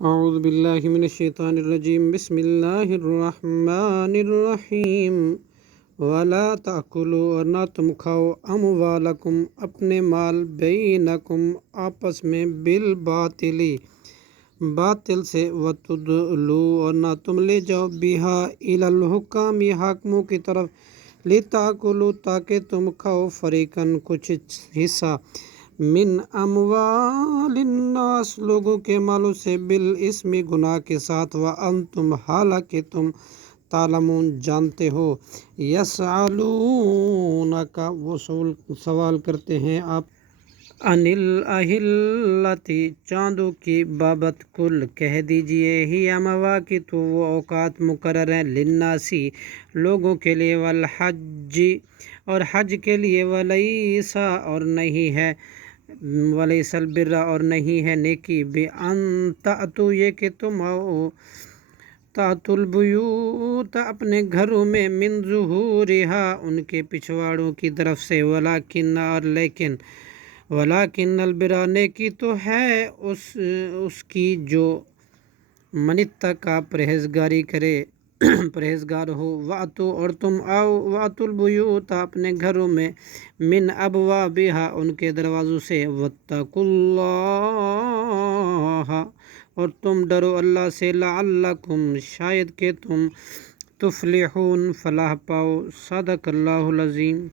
اعوذ باللہ من الشیطان الرجیم بسم اللہ الرحمن الرحیم ولا تأکلوا اور نہ تم کھاؤ اموالکم اپنے مال بینکم آپس میں بالباطلی باطل سے وتدلوا اور نہ تم لے جاؤ بہا الی الحکام حاکموں کی طرف لتأکلوا تاکہ تم کھاؤ فریقاً کچھ حصہ من اموال الناس لوگوں کے مالوں سے بالاسم گناہ کے ساتھ وانتم حالانکہ تم تعلمون جانتے ہو یسألونک وہ سوال کرتے ہیں آپ عن الاہلۃ چاندوں کی بابت کل کہہ دیجئے ہی مواقیت وہ اوقات مقرر ہیں للناسی لوگوں کے لیے والحج اور حج کے لیے ولیس اور نہیں ہے ولیس البر اور نہیں ہے نیکی بان تأتوا یہ کہ تم آؤ تأتوا البیوت اپنے گھروں میں من ظہورہا ان کے پچھواڑوں کی طرف سے ولیکن اور لیکن ولیکن البر نیکی تو ہے اس کی جو من اتقی پرہیزگاری کرے پرہیزگار ہو واتو اور تم آؤ واتو البیوت اپنے گھروں میں من ابوابہا ان کے دروازوں سے واتقوا اللہ اور تم ڈرو اللہ سے لعلکم شاید کہ تم تفلحون فلاح پاؤ صدق اللہ العظیم۔